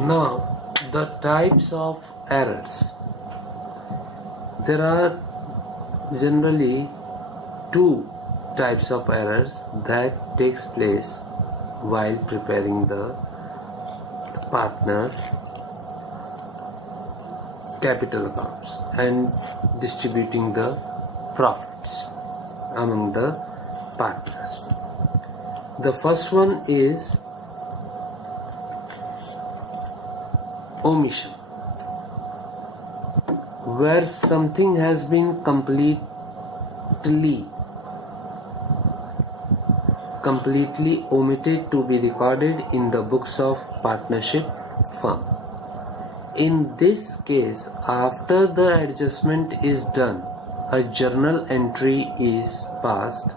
Now, the types of errors. There are generally two types of errors that takes place while preparing the partners' capital accounts and distributing the profits among the partners. The first one is omission, where something has been completely omitted to be recorded in the books of partnership firm. In this case, after the adjustment is done, a journal entry is passed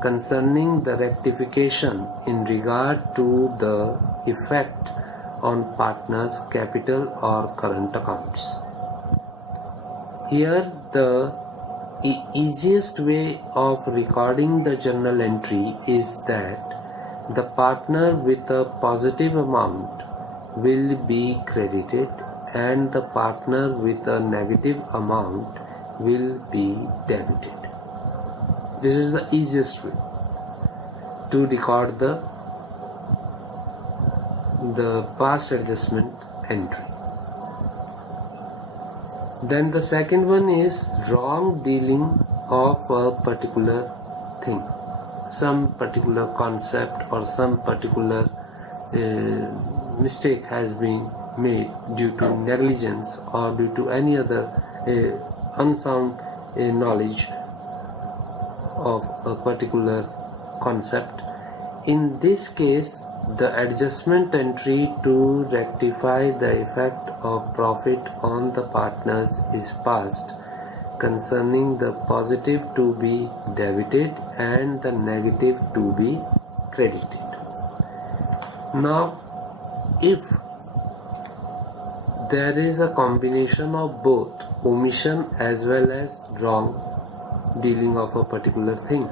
concerning the rectification in regard to the effect on partners' capital or current accounts. Here, the easiest way of recording the journal entry is that the partner with a positive amount will be credited and the partner with a negative amount will be debited. This is the easiest way to record the past adjustment entry. Then the second one is wrong dealing of a particular thing, some particular concept or some particular mistake has been made due to negligence or due to any other unsound knowledge of a particular concept. In this case, the adjustment entry to rectify the effect of profit on the partners is passed concerning the positive to be debited and the negative to be credited. Now, if there is a combination of both omission as well as wrong dealing of a particular thing,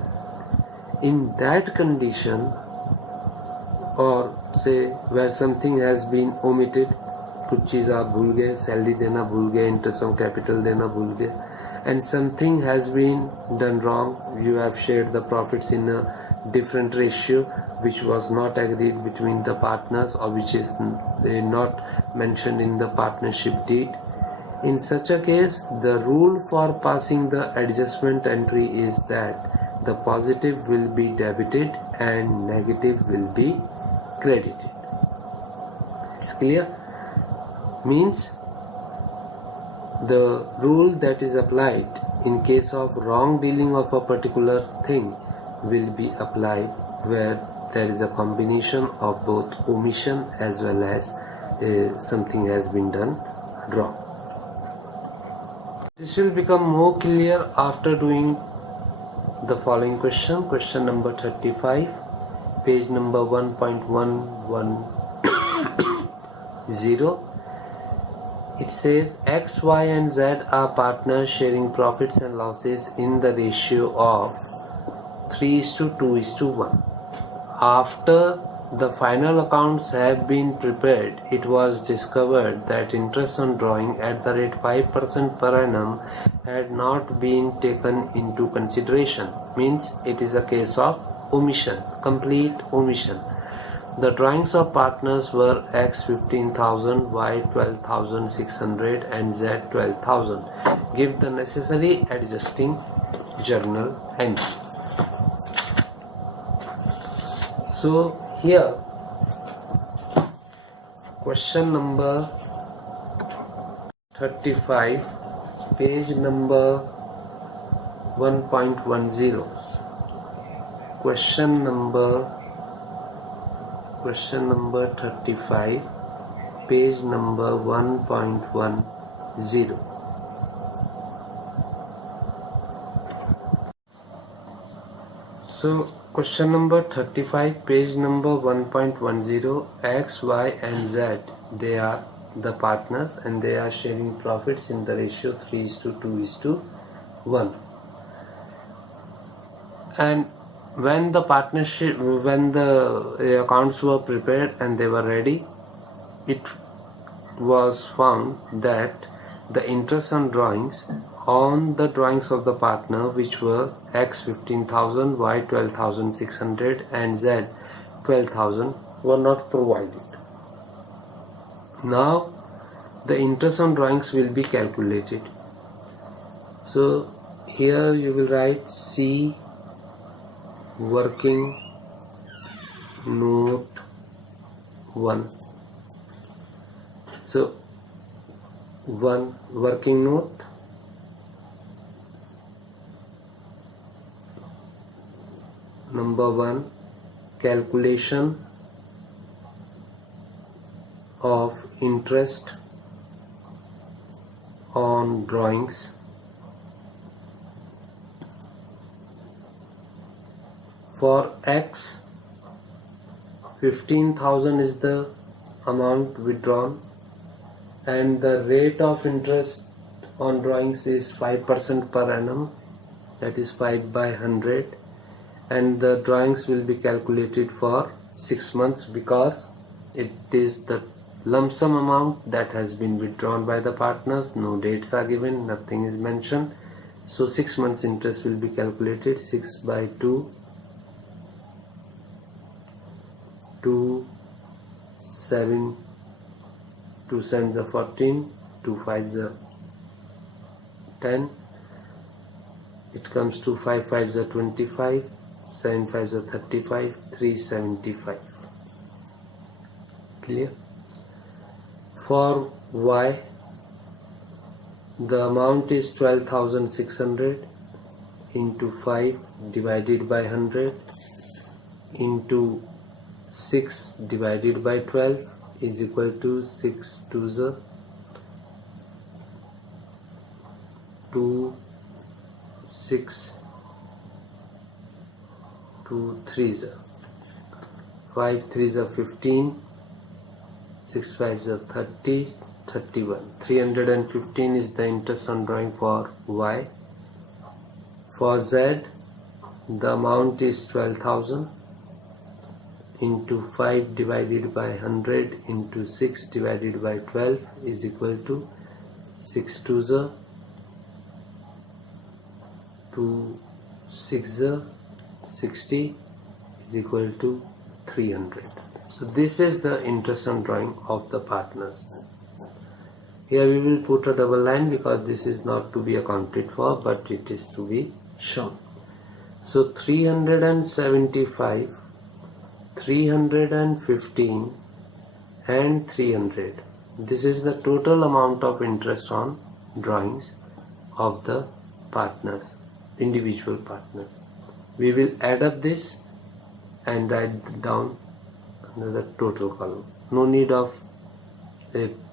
in that condition, or say where something has been omitted, कुछ चीज़ आप भूल गए, salary देना भूल गए, interest on capital देना भूल गए, and something has been done wrong, you have shared the profits in a different ratio which was not agreed between the partners or which is not mentioned in the partnership deed. In such a case, the rule for passing the adjustment entry is that the positive will be debited and negative will be credited. It's clear? Means the rule that is applied in case of wrong dealing of a particular thing will be applied where there is a combination of both omission as well as something has been done wrong. This will become more clear after doing the following question. Question number 35, page number 1.110. It says X, Y and Z are partners sharing profits and losses in the ratio of 3:2:1. After the final accounts have been prepared, it was discovered that interest on drawing at the rate 5% per annum had not been taken into consideration. Means it is a case of omission, complete omission. The drawings of partners were X 15,000, Y 12,600 and Z 12,000. Give the necessary adjusting journal entry. So here question number 35, page number 1.10. Question number 35, page number 1.10. So question number 35, page number 1.10. X, Y and Z, they are the partners and they are sharing profits in the ratio 3:2:1. And when the partnership, when the accounts were prepared and they were ready, it was found that the interest on the drawings of the partner, which were X 15,000, Y 12,600 and Z 12,000, were not provided. Now the interest on drawings will be calculated. So here you will write C working note 1. So 1 working note, number 1, calculation of interest on drawings for X. 15,000 is the amount withdrawn and the rate of interest on drawings is 5% per annum, that is 5 by 100, and the drawings will be calculated for 6 months because it is the lump sum amount that has been withdrawn by the partners. No dates are given, nothing is mentioned. So 6 months interest will be calculated. 6 by 2, 7, 2 7s are 14, 2 5s are 10, it comes to 5 5s are 25, 7 5s are 35, 375. Clear? For Y, the amount is 12,600 into 5 divided by 100 into 6 divided by 12 is equal to 6 2s 2, 6, 2 3s 5 3s are 15, 6 5s are 30, 31. 315 is the interest on drawing for Y. For Z, the amount is 12,000 into 5 divided by 100 into 6 divided by 12 is equal to 6 2s 2 6s 60 is equal to 300. So this is the interest on drawing of the partners. Here we will put a double line because this is not to be accounted for, but it is to be shown. So 375, 315 and 300. This is the total amount of interest on drawings of the partners, individual partners. We will add up this and write down another total column. No need of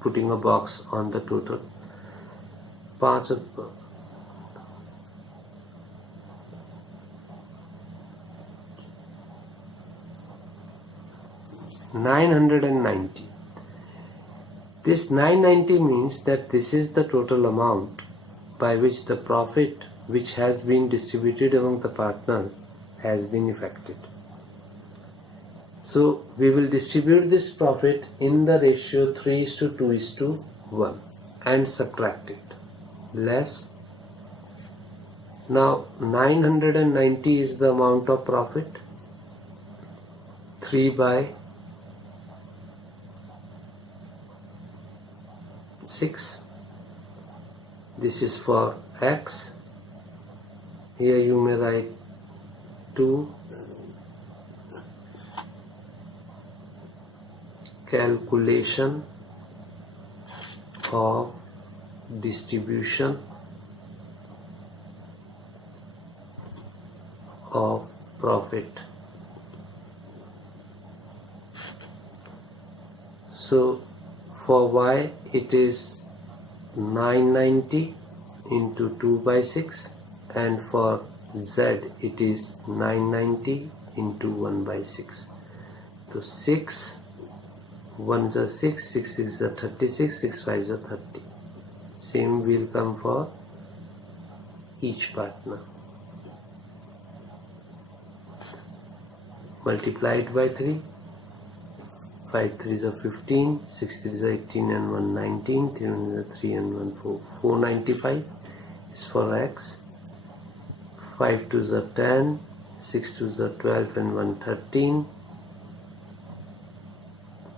putting a box on the total. 990. This 990 means that this is the total amount by which the profit which has been distributed among the partners has been effected. So we will distribute this profit in the ratio 3:2:1 and subtract it. Less. Now 990 is the amount of profit. 3 by 6. This is for X. Here you may write 2. Calculation of distribution of profit. So for Y it is 990 into 2 by 6 and for Z it is 990 into 1 by 6. So 6 1s are 6, 6 6s are 36, 6 5s are 30. Same will come for each partner. Multiplied by 3, 5 3s are 15, 6 3s are 18 and 1 19, 3 1s are 3 and 1 4. 495 is for x. 5 2s are 10, 6 2s are 12 and 1 13.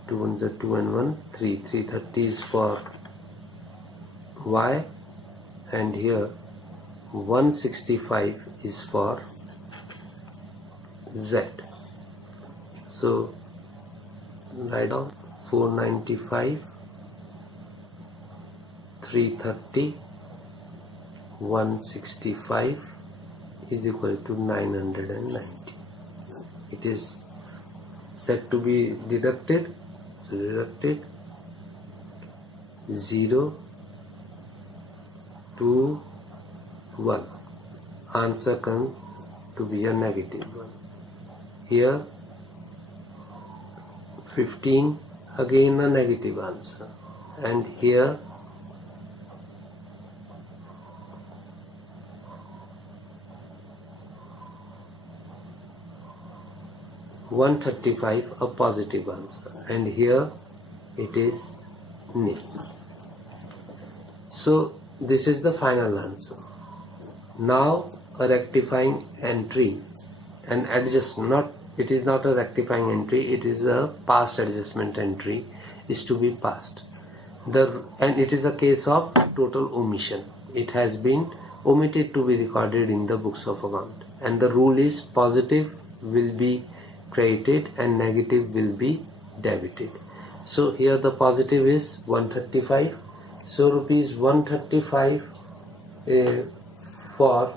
2 1s are 2 and 1 3. 330 is for y, and here 165 is for z. So write down 495, 330, 165 is equal to 990. It is said to be deducted. So deducted 0, 2, 1. Answer comes to be a negative one. Here 15, again a negative answer, and here 135, a positive answer, and here it is nil. So this is the final answer. Now a rectifying entry, an adjustment, it is not a rectifying entry, it is a past adjustment entry, is to be passed. And it is a case of total omission. It has been omitted to be recorded in the books of account, and the rule is positive will be credited and negative will be debited. So here the positive is 135, so rupees 135 for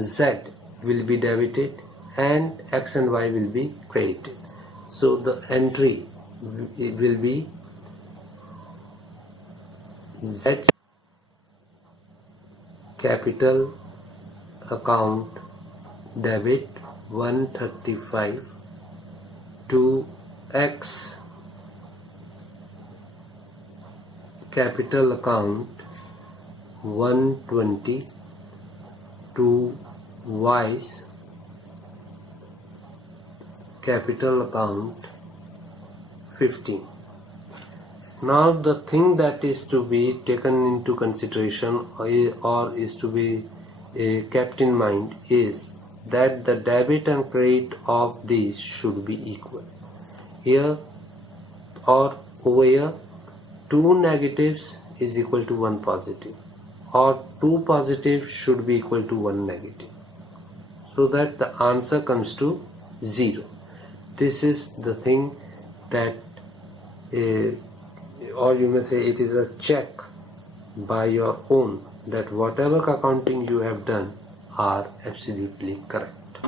Z will be debited and X and Y will be credited. So the entry will be Z capital account debit 135 to X capital account 120 to Y's capital account 15. Now the thing that is to be taken into consideration or is to be kept in mind is that the debit and credit of these should be equal. Here or over here, 2 negatives is equal to 1 positive, or 2 positives should be equal to 1 negative, so that the answer comes to 0. This is the thing that or you may say it is a check by your own that whatever accounting you have done are absolutely correct.